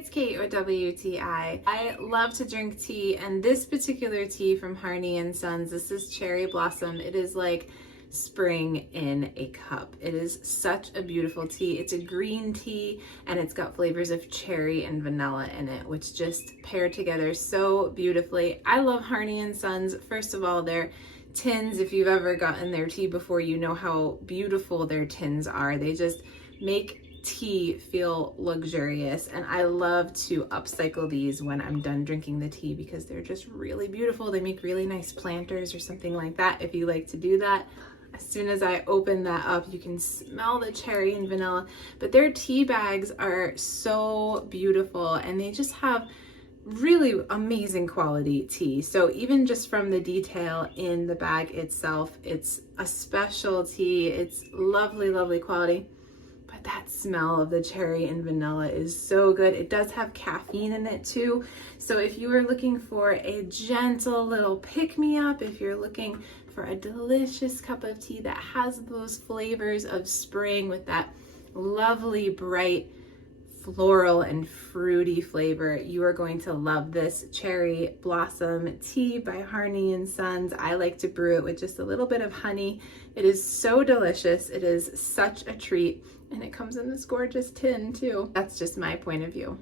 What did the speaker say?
it's Kate with WTI. I love to drink tea, and this particular tea from Harney and Sons, this is Cherry Blossom. It is like spring in a cup. It is such a beautiful tea. It's a green tea and it's got flavors of cherry and vanilla in it, which just pair together so beautifully. I love Harney and Sons. First of all, their tins, if you've ever gotten their tea before, you know how beautiful their tins are. They just make tea feel luxurious, and I love to upcycle these when I'm done drinking the tea because they're just really beautiful. They make really nice planters or something like that if you like to do that. As soon as I open that up, you can smell the cherry and vanilla, but their tea bags are so beautiful and they just have really amazing quality tea. So even just from the detail in the bag itself, it's a special tea. It's lovely, lovely quality. But that smell of the cherry and vanilla is so good. It does have caffeine in it too. So if you are looking for a gentle little pick-me-up, if you're looking for a delicious cup of tea that has those flavors of spring with that lovely, bright, floral and fruity flavor, you are going to love this Cherry Blossom tea by Harney and Sons. I like to brew it with just a little bit of honey. It is so delicious. It is such a treat, and it comes in this gorgeous tin too. That's just my point of view.